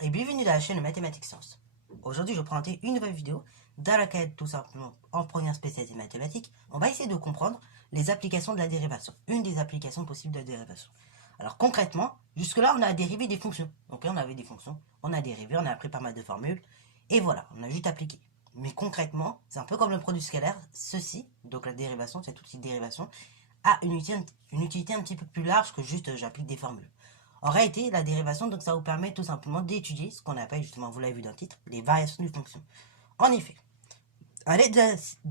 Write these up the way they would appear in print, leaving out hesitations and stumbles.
et bienvenue dans la chaîne Mathématiques Sciences. Aujourd'hui, je vais présenter une nouvelle vidéo dans laquelle, tout simplement, en première spécialité mathématique, on va essayer de comprendre les applications de la dérivation. Une des applications possibles de la dérivation. Alors concrètement, jusque-là, on a dérivé des fonctions. Donc on avait des fonctions, on a dérivé, on a appris pas mal de formules, et voilà, on a juste appliqué. Mais concrètement, c'est un peu comme le produit scalaire, ceci, donc la dérivation, cette outil de dérivation, a une utilité un petit peu plus large que juste j'applique des formules. En réalité, la dérivation, donc ça vous permet tout simplement d'étudier ce qu'on appelle justement, vous l'avez vu dans le titre, les variations d'une fonction. En effet, à l'aide de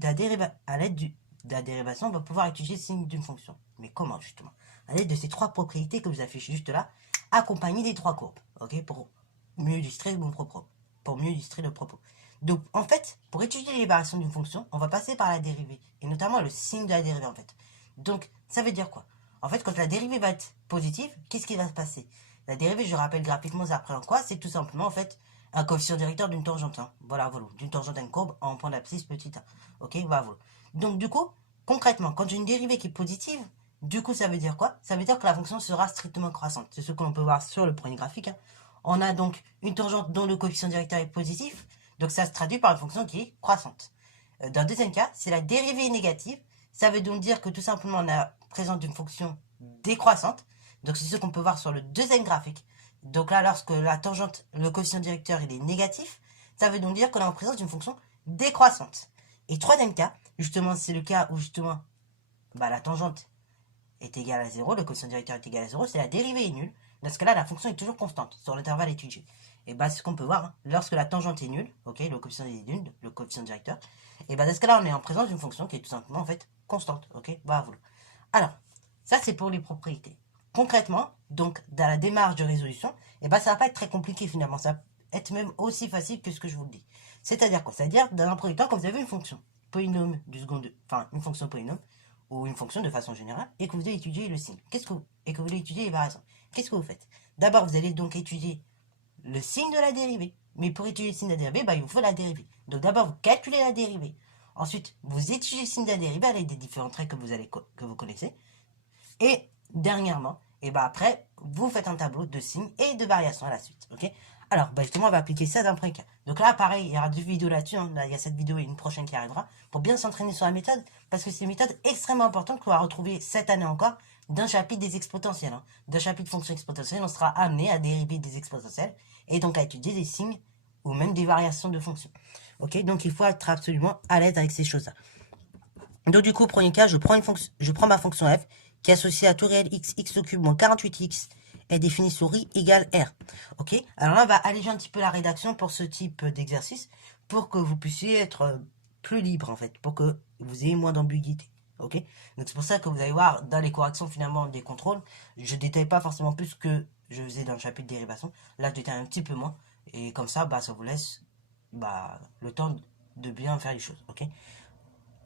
la dérivation, on va pouvoir étudier le signe d'une fonction. Mais comment justement? À l'aide de ces trois propriétés que vous affichez juste là, accompagnées des trois courbes, ok, pour mieux illustrer mon propos. Pour mieux illustrer le propos. Donc, en fait, pour étudier les variations d'une fonction, on va passer par la dérivée, et notamment le signe de la dérivée, en fait. Donc, ça veut dire quoi? En fait, quand la dérivée va être positive, qu'est-ce qui va se passer? La dérivée, je rappelle graphiquement, ça représente quoi? C'est tout simplement, en fait, un coefficient directeur d'une tangente. Hein. Voilà, d'une tangente à une courbe en point d'abscisse petit a. Ok, voilà. Donc, du coup, concrètement, quand j'ai une dérivée qui est positive, du coup, ça veut dire quoi? Ça veut dire que la fonction sera strictement croissante. C'est ce que l'on peut voir sur le premier graphique. Hein. On a donc une tangente dont le coefficient directeur est positif. Donc, ça se traduit par une fonction qui est croissante. Dans le deuxième cas, si la dérivée est négative, ça veut donc dire que tout simplement, on a présente une fonction décroissante. Donc, c'est ce qu'on peut voir sur le deuxième graphique. Donc là, lorsque la tangente, le coefficient directeur, il est négatif, ça veut donc dire qu'on est en présence d'une fonction décroissante. Et troisième cas, justement, c'est le cas où justement, la tangente est égale à 0, le coefficient directeur est égal à 0, c'est la dérivée est nulle. Dans ce cas-là, la fonction est toujours constante sur l'intervalle étudié. Et c'est ce qu'on peut voir, hein. Lorsque la tangente est nulle, ok, le coefficient est nul, le coefficient directeur, et dans ce cas-là, on est en présence d'une fonction qui est tout simplement en fait constante, ok, voilà. Alors, ça c'est pour les propriétés. Concrètement, donc dans la démarche de résolution, ça va pas être très compliqué finalement, ça va être même aussi facile que ce que je vous le dis. C'est-à-dire quoi? C'est-à-dire, dans un premier temps, quand vous avez une fonction polynôme du second, enfin une fonction polynôme, ou une fonction de façon générale, et que vous allez étudier le signe, et que vous voulez étudier les variations, qu'est-ce que vous faites? D'abord, vous allez donc étudier le signe de la dérivée. Mais pour étudier le signe de la dérivée, il vous faut la dérivée. Donc d'abord, vous calculez la dérivée. Ensuite, vous étudiez le signe de la dérivée avec des différents traits que vous connaissez. Et dernièrement, après, vous faites un tableau de signes et de variations à la suite. Ok? Alors, justement, on va appliquer ça dans le premier cas. Donc là, pareil, il y aura deux vidéos là-dessus. Hein. Là, il y a cette vidéo et une prochaine qui arrivera pour bien s'entraîner sur la méthode, parce que c'est une méthode extrêmement importante qu'on va retrouver cette année encore d'un chapitre des exponentielles. Hein. D'un chapitre fonctions exponentielles, on sera amené à dériver des exponentielles et donc à étudier des signes ou même des variations de fonctions. Ok? Donc il faut être absolument à l'aise avec ces choses-là. Donc du coup, premier cas, je prends ma fonction f qui est associée à tout réel x au cube moins 48x est définie sur i égale r. Ok? Alors là, on va alléger un petit peu la rédaction pour ce type d'exercice pour que vous puissiez être plus libre en fait, pour que vous ayez moins d'ambiguïté. Ok? Donc c'est pour ça que vous allez voir dans les corrections finalement des contrôles, je détaille pas forcément plus que je faisais dans le chapitre dérivation. Là, je détaille un petit peu moins et comme ça, ça vous laisse le temps de bien faire les choses. Ok?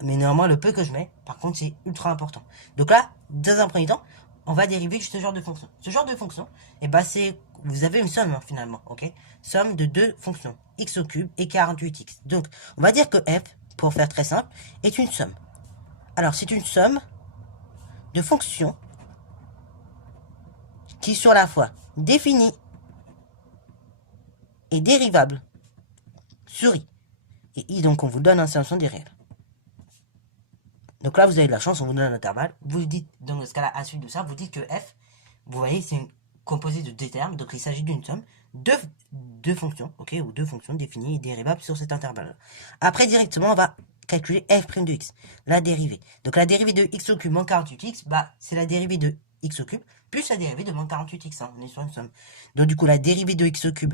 Mais néanmoins, le peu que je mets, par contre, c'est ultra important. Donc là, dans un premier temps, on va dériver ce genre de fonction. Ce genre de fonction, c'est, vous avez une somme hein, finalement, ok? Somme de deux fonctions, x au cube et 48x. Donc, on va dire que f, pour faire très simple, est une somme. Alors, c'est une somme de fonctions qui sont à la fois définies et dérivables sur i. Et i, donc, on vous donne un ensemble des réels. Donc là, vous avez de la chance, on vous donne un intervalle. Vous dites, dans ce cas-là, à la suite de ça, vous dites que f, vous voyez, c'est une composée de deux termes. Donc il s'agit d'une somme de deux fonctions, ok, ou deux fonctions définies et dérivables sur cet intervalle. Après, directement, on va calculer f' de x, la dérivée. Donc la dérivée de x au cube moins 48x, c'est la dérivée de x au cube plus la dérivée de moins 48x. Hein, on est sur une somme. Donc du coup, la dérivée de x au cube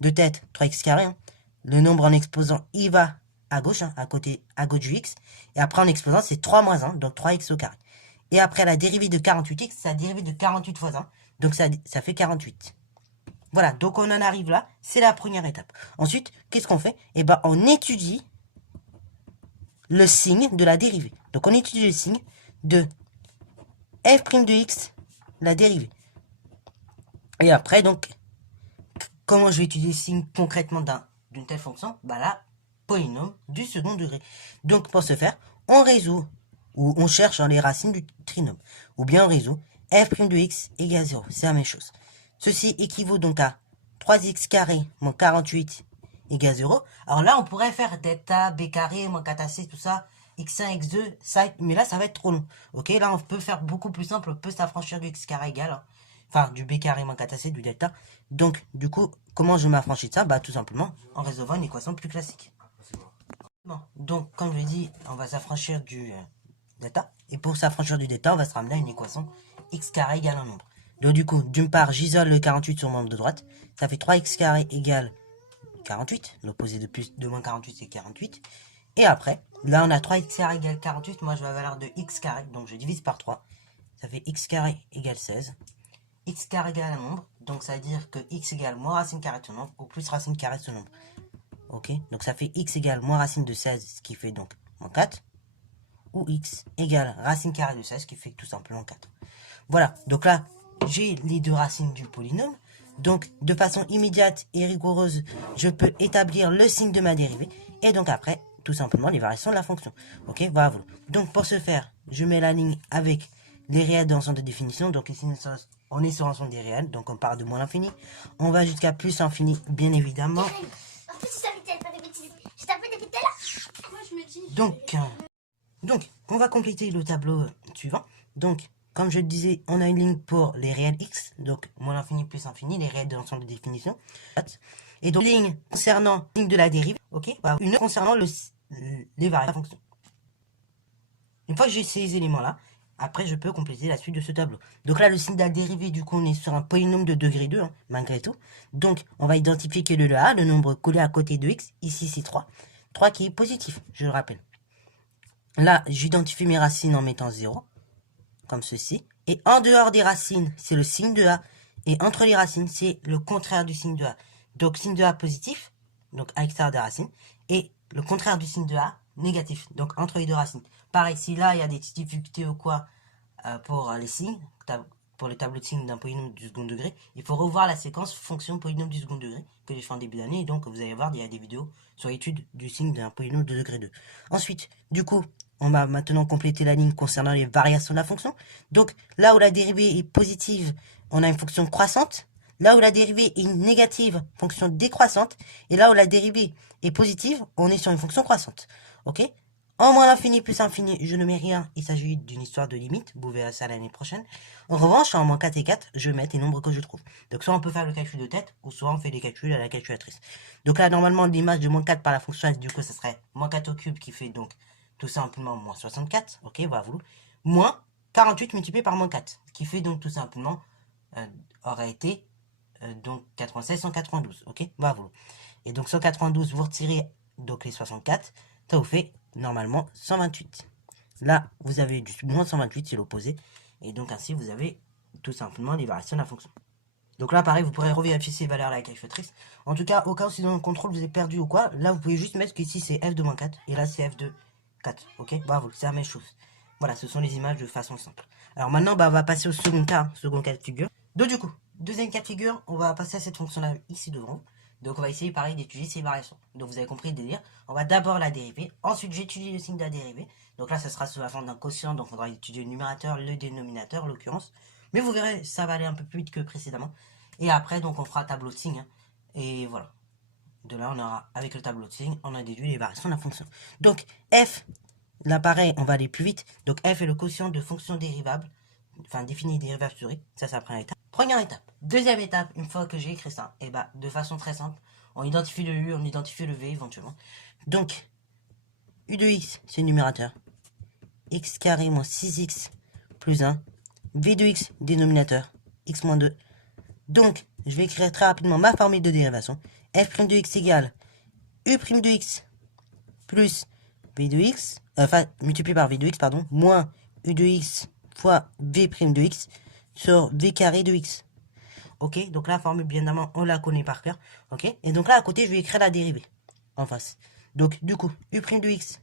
de tête, 3x carré. Hein, le nombre en exposant, il va à gauche, hein, à gauche du x. Et après, en exposant, c'est 3 moins 1, donc 3x au carré. Et après, la dérivée de 48x, c'est la dérivée de 48 fois 1. Donc, ça fait 48. Voilà, donc on en arrive là. C'est la première étape. Ensuite, qu'est-ce qu'on fait? On étudie le signe de la dérivée. Donc, on étudie le signe de f' de x, la dérivée. Et après, donc, comment je vais étudier le signe concrètement d'une telle fonction? Là, polynôme du second degré. Donc pour ce faire, on résout ou on cherche les racines du trinôme. Ou bien on résout f' de x égale 0. C'est la même chose. Ceci équivaut donc à 3x carré moins 48 égale 0. Alors là, on pourrait faire delta, b carré, moins 4ac, tout ça, x1, x2, ça, mais là, ça va être trop long. Ok, là, on peut faire beaucoup plus simple, on peut s'affranchir du x carré égal, hein. Enfin, du b carré moins 4ac, du delta. Donc, du coup, comment je m'affranchis de ça? Bah, tout simplement, en résolvant une équation plus classique. Bon, donc, comme je l'ai dit, on va s'affranchir du delta. Et pour s'affranchir du delta, on va se ramener à une équation x carré égale un nombre. Donc, du coup, d'une part, j'isole le 48 sur le membre de droite. Ça fait 3x carré égale 48. L'opposé de moins 48, c'est 48. Et après, là, on a 3x carré égale 48. Moi, je vais la valeur de x carré. Donc, je divise par 3. Ça fait x carré égale 16. X carré égale un nombre. Donc, ça veut dire que x égale moins racine carrée de ce nombre ou plus racine carrée de ce nombre. Ok, donc ça fait x égale moins racine de 16, ce qui fait donc moins 4. Ou x égale racine carrée de 16, ce qui fait tout simplement 4. Voilà, donc là, j'ai les deux racines du polynôme. Donc, de façon immédiate et rigoureuse, je peux établir le signe de ma dérivée. Et donc après, tout simplement, les variations de la fonction. Ok, voilà. Donc, pour ce faire, je mets la ligne avec les réels de l'ensemble de définition. Donc ici, on est sur l'ensemble des réels. Donc, on part de moins l'infini. On va jusqu'à plus l'infini, bien évidemment. En plus, je t'invite à faire des bêtises. Je t'appelle depuis tout à l'heure. Moi, je me dis... Donc, on va compléter le tableau suivant. Donc, comme je le disais, on a une ligne pour les réels x, donc moins l'infini plus l'infini, les réels de l'ensemble de définition. Et donc, ligne concernant ligne de la dérive, ok, une concernant les variables de la fonction. Une fois que j'ai ces éléments-là, après, je peux compléter la suite de ce tableau. Donc là, le signe de la dérivée, du coup, on est sur un polynôme de degré 2, hein, malgré tout. Donc, on va identifier que le A, le nombre collé à côté de x, ici c'est 3. 3 qui est positif, je le rappelle. Là, j'identifie mes racines en mettant 0, comme ceci. Et en dehors des racines, c'est le signe de A. Et entre les racines, c'est le contraire du signe de A. Donc, signe de A positif, donc à l'extérieur des racines. Et le contraire du signe de A, négatif, donc entre les deux racines. Pareil, si là, il y a des difficultés ou quoi pour les signes, pour le tableau de signes d'un polynôme du second degré, il faut revoir la séquence fonction polynôme du second degré que j'ai fait en début d'année. Et donc, vous allez voir, il y a des vidéos sur l'étude du signe d'un polynôme de degré 2. Ensuite, du coup, on va maintenant compléter la ligne concernant les variations de la fonction. Donc, là où la dérivée est positive, on a une fonction croissante. Là où la dérivée est négative, fonction décroissante. Et là où la dérivée est positive, on est sur une fonction croissante. Ok? En moins l'infini plus infini, je ne mets rien. Il s'agit d'une histoire de limite. Vous verrez ça l'année prochaine. En revanche, en moins 4 et 4, je mets les nombres que je trouve. Donc, soit on peut faire le calcul de tête, ou soit on fait les calculs à la calculatrice. Donc là, normalement, l'image de moins 4 par la fonction S, du coup, ce serait moins 4 au cube qui fait donc tout simplement moins 64. Ok, voilà, vous. Moins 48 multiplié par moins 4, qui fait donc tout simplement, aurait été donc 96, 192. Ok, voilà, vous. Et donc 192, vous retirez donc les 64, ça vous fait normalement 128. Là, vous avez du moins 128, c'est l'opposé. Et donc ainsi, vous avez tout simplement les variations de la fonction. Donc là, pareil, vous pourrez revérifier ces valeurs à la calculatrice. En tout cas, au cas où si dans le contrôle vous avez perdu ou quoi, là, vous pouvez juste mettre qu'ici c'est f de moins 4 et là c'est f de 4. Ok, bravo, c'est la même chose. Voilà, ce sont les images de façon simple. Alors maintenant, on va passer au second cas de figure. Donc du coup, deuxième cas de figure, on va passer à cette fonction-là ici devant. Donc on va essayer pareil d'étudier ces variations. Donc vous avez compris le délire. On va d'abord la dériver. Ensuite j'étudie le signe de la dérivée. Donc là ça sera sous la forme d'un quotient. Donc il faudra étudier le numérateur, le dénominateur en l'occurrence. Mais vous verrez, ça va aller un peu plus vite que précédemment. Et après donc on fera tableau de signe. Hein. Et voilà. De là on aura, avec le tableau de signe, on a déduit les variations de la fonction. Donc f, là pareil, on va aller plus vite. Donc f est le quotient de fonction dérivable. Enfin définie dérivable sur i. Ça c'est la première étape. Première étape. Deuxième étape, une fois que j'ai écrit ça, et bah de façon très simple, on identifie le u, on identifie le v éventuellement. Donc, u de x, c'est le numérateur. X carré moins 6x plus 1. V de x, dénominateur. X moins 2. Donc, je vais écrire très rapidement ma formule de dérivation. F' de x égale u' de x plus v de x, enfin, multiplié par v de x, pardon, moins u de x fois v' de x sur v carré de x. Ok, donc la formule, bien évidemment, on la connaît par cœur. Ok, et donc là, à côté, je vais écrire la dérivée en face. Donc, du coup, u' de x,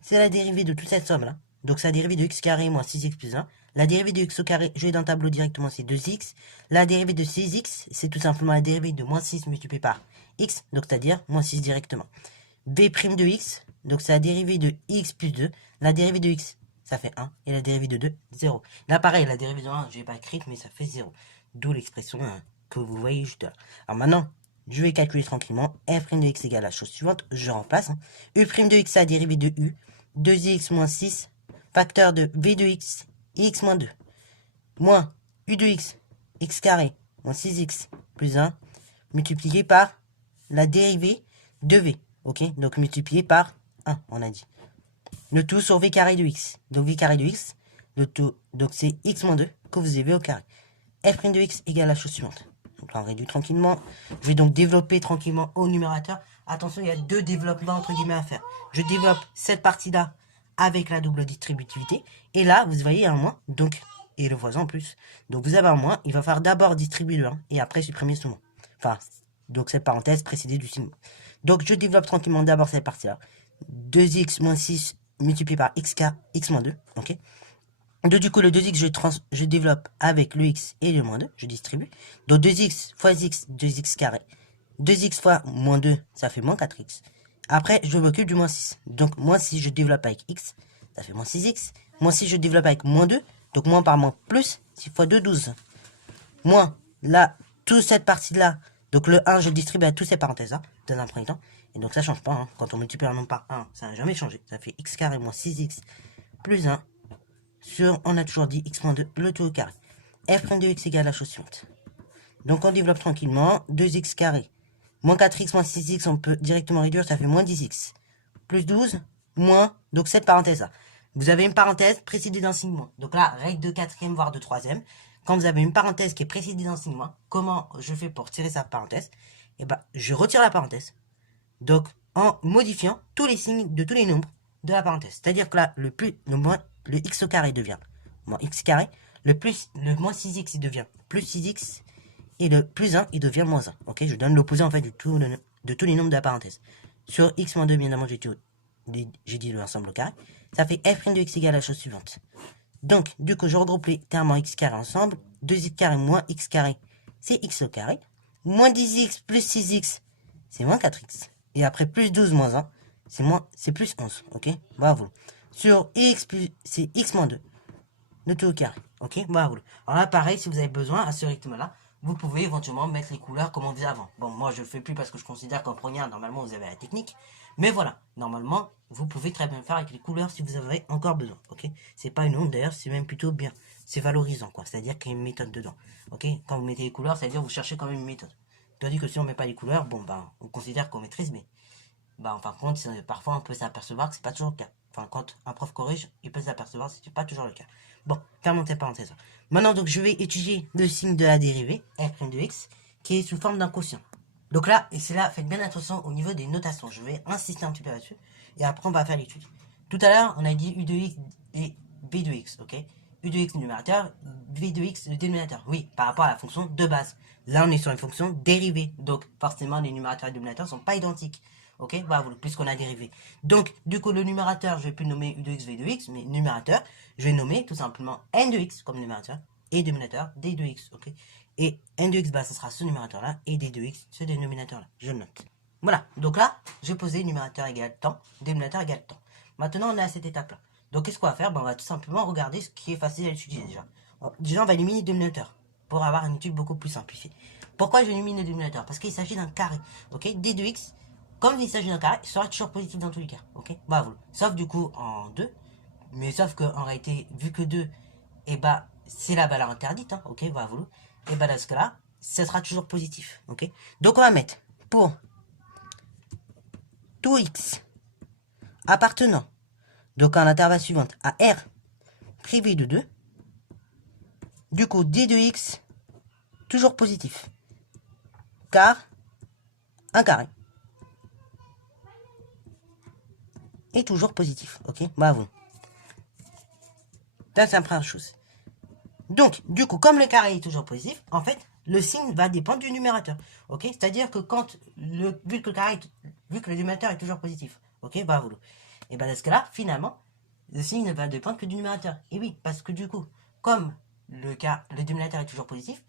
c'est la dérivée de toute cette somme-là. Donc, c'est la dérivée de x carré moins 6x plus 1. La dérivée de x au carré, je vais dans le tableau directement, c'est 2x. La dérivée de 6x, c'est tout simplement la dérivée de moins 6 multiplié par x, donc c'est-à-dire moins 6 directement. v' de x, donc c'est la dérivée de x plus 2. La dérivée de x, ça fait 1. Et la dérivée de 2, 0. Là, pareil, la dérivée de 1, je n'ai pas écrite, mais ça fait 0. D'où l'expression que vous voyez juste là. Alors maintenant, je vais calculer tranquillement. f' de x égale la chose suivante. Je remplace. Hein. U' de x à dérivée de u. 2x moins 6. Facteur de v de x, x moins 2. Moins u de x, x carré, moins 6x plus 1. Multiplié par la dérivée de v. Ok, donc multiplié par 1, on a dit. Le tout sur v carré de x. Donc v carré de x, le tout, donc c'est x moins 2 que vous avez au carré. F' de x égale la chose suivante. Donc là, on réduit tranquillement. Je vais donc développer tranquillement au numérateur. Attention, il y a 2 développements entre guillemets à faire. Je développe cette partie-là avec la double distributivité. Et là, vous voyez un moins, donc, et le voisin en plus. Donc vous avez un moins, il va falloir d'abord distribuer le 1 et après supprimer ce moins. Enfin, donc cette parenthèse précédée du signe. Donc je développe tranquillement d'abord cette partie-là. 2x moins 6 multiplié par x moins 2, ok. Donc du coup, le 2x, je développe avec le x et le moins 2, je distribue. Donc 2x fois x, 2x carré. 2x fois moins 2, ça fait moins 4x. Après, je m'occupe du moins 6. Donc moins 6, je développe avec x, ça fait moins 6x. Moins 6, je développe avec moins 2, donc moins par moins plus, 6 fois 2, 12. Moins, là, toute cette partie-là, donc le 1, je distribue à toutes ces parenthèses-là, dans un premier temps. Et donc ça change pas, hein. Quand on multiplie un nombre par 1, ça n'a jamais changé. Ça fait x carré moins 6x plus 1 sur, on a toujours dit x moins 2, le tout au carré. F' de x égale la chose suivante. Donc on développe tranquillement, 2x carré, moins 4x moins 6x, on peut directement réduire, ça fait moins 10x. Plus 12, moins, donc cette parenthèse-là. Vous avez une parenthèse précédée d'un signe moins. Donc là, règle de quatrième, voire de troisième. Quand vous avez une parenthèse qui est précédée d'un signe moins, comment je fais pour tirer sa parenthèse? Eh ben, je retire la parenthèse. Donc, en modifiant tous les signes de tous les nombres de la parenthèse. C'est-à-dire que là, le x au carré devient moins x carré, le moins 6x, il devient plus 6x, et le plus 1, il devient moins 1. Ok, je donne l'opposé en fait de tous les nombres de la parenthèse. Sur x moins 2, bien évidemment, j'ai dit l'ensemble au carré. Ça fait f' de x égale la chose suivante. Donc, du coup, je regroupe les termes en x carré ensemble. 2x carré moins x carré, c'est x au carré. Moins 10x plus 6x, c'est moins 4x. Et après, plus 12 moins 1, c'est plus 11. Ok, bravo. Sur x c'est x moins 2. Le tout au carré. Ok, bravo. Alors là, pareil, si vous avez besoin, à ce rythme-là, vous pouvez éventuellement mettre les couleurs comme on faisait avant. Bon, moi, je ne le fais plus parce que je considère qu'en première, normalement, vous avez la technique. Mais voilà, normalement, vous pouvez très bien faire avec les couleurs si vous avez encore besoin. Ok, c'est pas une honte d'ailleurs, c'est même plutôt bien. C'est valorisant, quoi. C'est-à-dire qu'il y a une méthode dedans. Ok, quand vous mettez les couleurs, c'est-à-dire que vous cherchez quand même une méthode. Tandis que si on met pas les couleurs, bon, ben, on considère qu'on maîtrise, mais en fin de compte, parfois on peut s'apercevoir que c'est pas toujours le cas. Enfin, quand un prof corrige, il peut s'apercevoir que c'est pas toujours le cas. Bon, fermons cette parenthèse. Maintenant, donc, je vais étudier le signe de la dérivée, f' de x, qui est sous forme d'un quotient. Donc là, et c'est là, faites bien attention au niveau des notations. Je vais insister un petit peu là-dessus, et après on va faire l'étude. Tout à l'heure, on a dit u de x et b de x, ok? U de x le numérateur, v de x le dénominateur. Oui, par rapport à la fonction de base. Là, on est sur une fonction dérivée, donc forcément, les numérateurs et les dénominateurs ne sont pas identiques. Ok, bah, puisqu'on a dérivé. Donc, du coup, le numérateur, je vais plus nommer u de x, v de x, mais numérateur, je vais nommer tout simplement n de x comme numérateur, et dénominateur d de x, ok. Et n de x, bah, ce sera ce numérateur-là, et d de x, ce dénominateur-là. Je le note. Voilà, donc là, j'ai posé numérateur égale temps, dénominateur égale temps. Maintenant, on est à cette étape-là. Donc, qu'est-ce qu'on va faire? On va tout simplement regarder ce qui est facile à étudier déjà. Déjà, on va éliminer le dénominateur pour avoir une étude beaucoup plus simplifiée. Pourquoi je élimine le dénominateur? Parce qu'il s'agit d'un carré, ok. D de x, comme il s'agit d'un carré, il sera toujours positif dans tous les cas, ok. Bah, voilà. Sauf du coup en 2, mais sauf qu'en réalité, vu que 2, et bah, c'est la valeur interdite, hein, ok, bah, voilà. Et bah, dans ce cas-là, ça sera toujours positif, ok. Donc, on va mettre pour tout x appartenant, donc en l'intervalle suivante, à R privé de 2, du coup, d de x, toujours positif, car un carré est toujours positif, ok, bravo. Ça, c'est la première chose. Donc, du coup, comme le carré est toujours positif, en fait, le signe va dépendre du numérateur, ok. C'est-à-dire que vu que le numérateur est toujours positif, ok, bah voilà. Et ben dans ce cas-là, finalement, le signe ne va dépendre que du numérateur. Et oui, parce que du coup, comme le dénominateur est toujours positif,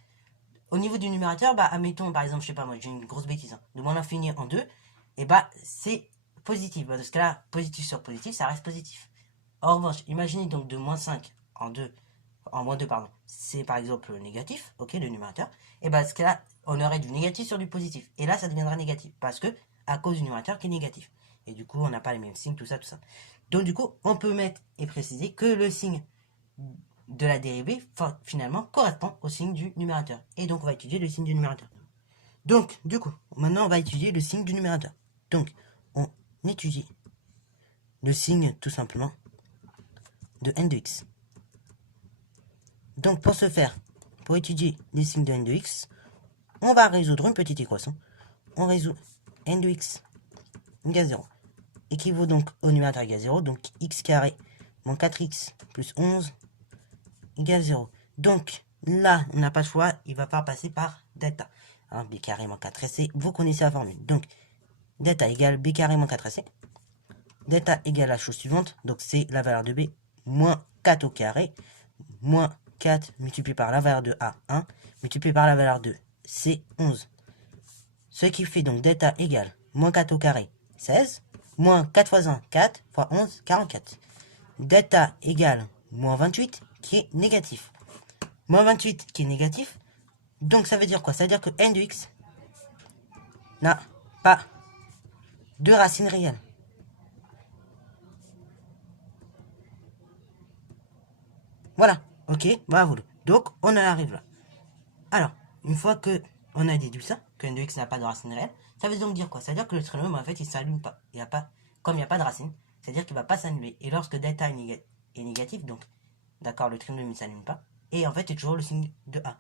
au niveau du numérateur, bah, admettons, par exemple, je sais pas moi, j'ai une grosse bêtise, hein, de moins l'infini en 2, et bah, c'est positif. Bah, dans ce cas-là, positif sur positif, ça reste positif. En revanche, imaginez donc de moins 5 en 2, en moins 2, pardon, c'est par exemple négatif, ok, le numérateur, et ben ce cas-là, on aurait du négatif sur du positif. Et là, ça deviendra négatif, parce que à cause du numérateur qui est négatif. Et du coup, on n'a pas les mêmes signes, tout ça, tout ça. Donc du coup, on peut mettre et préciser que le signe de la dérivée, finalement, correspond au signe du numérateur. Et donc, on va étudier le signe du numérateur. Donc, du coup, maintenant, on va étudier le signe du numérateur. Donc, on étudie le signe, tout simplement, de n de x. Donc, pour ce faire, pour étudier les signes de n de x, on va résoudre une petite équation. On résout n de x égale 0, équivaut donc au numérateur égale 0, donc x carré moins 4x plus 11 égale 0. Donc, là, on n'a pas le choix, il va pas passer par delta. Hein, b carré moins 4c, vous connaissez la formule. Donc, delta égale b carré moins 4c. Delta égale la chose suivante, donc c'est la valeur de b moins 4 au carré, moins 4 multiplié par la valeur de a, 1, multiplié par la valeur de c, 11. Ce qui fait donc delta égale moins 4 au carré, 16, moins 4 fois 1, 4, fois 11, 44. Delta égale moins 28, qui est négatif. Moins 28 qui est négatif, donc ça veut dire quoi? Ça veut dire que n de x n'a pas de racine réelle. Voilà, ok, bravo. Donc, on en arrive là. Alors, une fois que on a déduit ça, que n de x n'a pas de racine réelle, ça veut donc dire quoi? Ça veut dire que le trinôme, en fait, il ne s'allume pas. Il y a pas. Comme il n'y a pas de racine, c'est-à-dire qu'il ne va pas s'annuler. Et lorsque delta est négatif, donc, d'accord, le trinôme ne s'allume pas. Et en fait, il y a toujours le signe de a.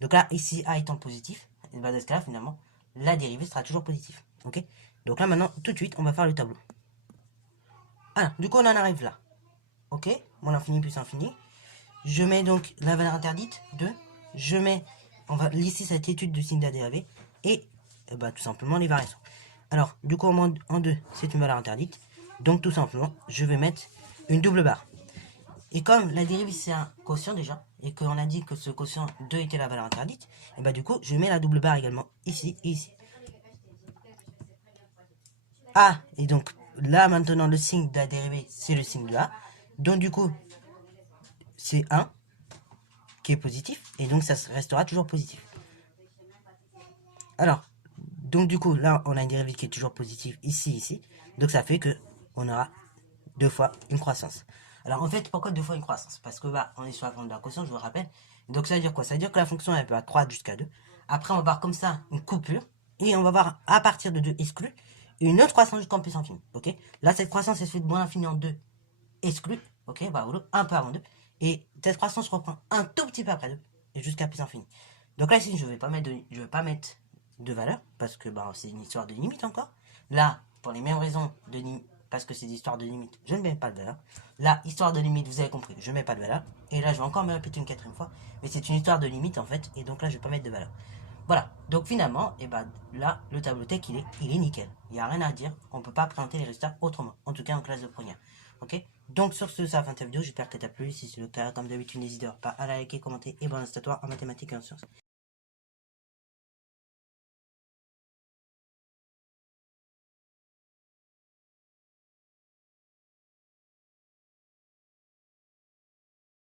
Donc là, ici, a étant positif, et ben dans ce cas-là, finalement, la dérivée sera toujours positive. Ok? Donc là, maintenant, tout de suite, on va faire le tableau. Alors, du coup, on en arrive là. Ok? Mon infini plus infini. Je mets donc la valeur interdite, 2. Je mets, on va lister cette étude du signe de la dérivée. Et bah, tout simplement les variations. Alors, du coup, en 2, c'est une valeur interdite. Donc, tout simplement, je vais mettre une double barre. Et comme la dérivée, c'est un quotient déjà, et qu'on a dit que ce quotient 2 était la valeur interdite, et bah du coup, je mets la double barre également ici et ici. A, et donc là, maintenant, le signe de la dérivée, c'est le signe de A. Donc, du coup, c'est 1 qui est positif, et donc ça restera toujours positif. Alors, donc du coup, là, on a une dérivée qui est toujours positive ici, ici. Donc ça fait que on aura 2 fois une croissance. Alors en fait, pourquoi 2 fois une croissance? Parce que bah, on est sur la forme de la quotient, je vous rappelle. Donc ça veut dire quoi? Ça veut dire que la fonction, elle peut accroître jusqu'à 2. Après, on va voir comme ça une coupure. Et on va voir à partir de 2 exclus, une autre croissance jusqu'en plus infini. Ok? Là, cette croissance, elle se fait de moins l'infini en 2 exclus. Ok? Bah, un peu avant 2. Et cette croissance reprend un tout petit peu après 2. Et jusqu'à plus infini. Donc là, ici, je vais pas mettre de valeur. Parce que bah, c'est une histoire de limite encore. Là, pour les mêmes raisons de limite, parce que c'est des histoires de limite, je ne mets pas de valeur. Là, histoire de limite, vous avez compris, je ne mets pas de valeur. Et là, je vais encore me répéter une 4e fois. Mais c'est une histoire de limite, en fait. Et donc là, je ne vais pas mettre de valeur. Voilà. Donc finalement, et ben, là, le tableau tech, il est nickel. Il n'y a rien à dire. On ne peut pas présenter les résultats autrement. En tout cas, en classe de première. Ok? Donc sur ce, ça va fin de cette vidéo. J'espère qu'elle t'a plu. Si c'est le cas, comme d'habitude, n'hésite pas à liker, commenter et bon incitatoire en mathématiques et en sciences.